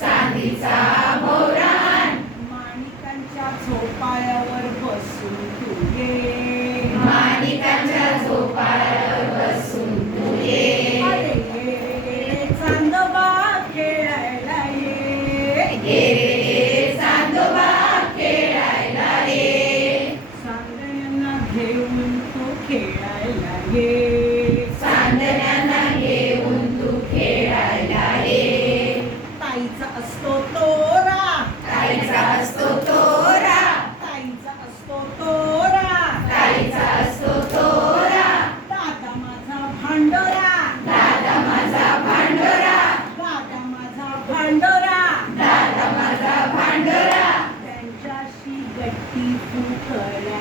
चांदीचा आण माणिकांच्या झोपाळ्यावर बसून तू ये अरे ये रे ये. रे चांदोबा खेळायला ये. चांदण्यांना घेऊन तू खेळायला ये. भांडोरा दादा माझा भांडोरा त्यांच्याशी गट्टी तू करायला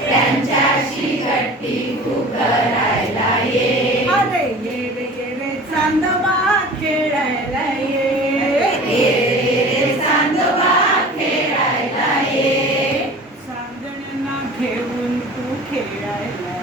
त्यांच्याशी गट्टी तू करायला ये. अरे ये रे ये रे चांदोबा खेळायला ये. ये खेळायला ये. चांदण्यांना घेऊन तू खेळायला